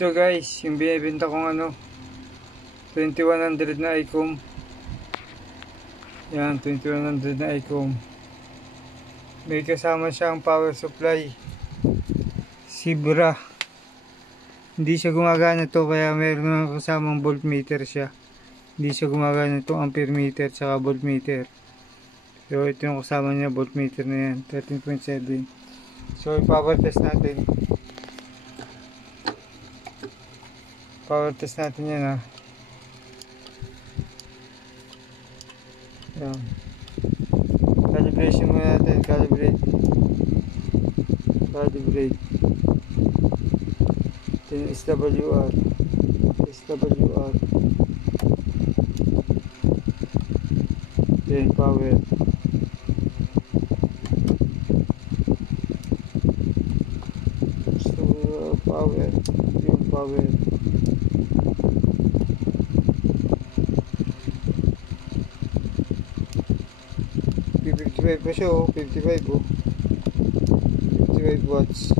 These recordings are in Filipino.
Ito guys, yung binibenta kong 2100 na ICOM. Yan, 2100 na ICOM. May kasama siyang power supply. Sibra. Hindi siya gumagana to, kaya meron ng kasamang voltmeter siya. Hindi siya gumagana itong ampere meter saka voltmeter. So ito yung kasama niya, voltmeter na yan, 13.7. So i-power test natin. Power test natin yan, ha. Yan. Calibration muna natin. Calibrate. Then SWR. Then power. So power. Yung power. Pa siya, 55 watts.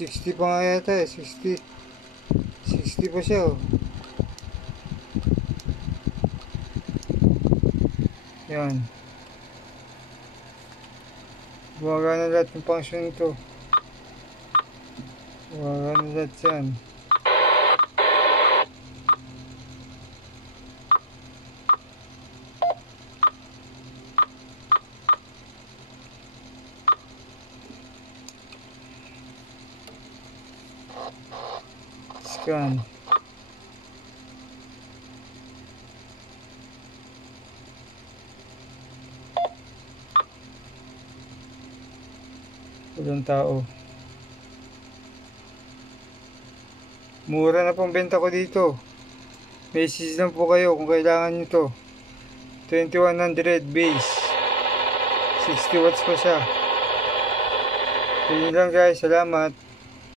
60 pa nga yata, 60 pa siya, yan. Gumagana lahat ng function nito. Gumagana lahat yan. Scan. Walang tao. Mura na pong benta ko dito. Message lang po kayo kung kailangan nyo to. 2100 base. 60 watts pa siya. Yun lang guys. Salamat.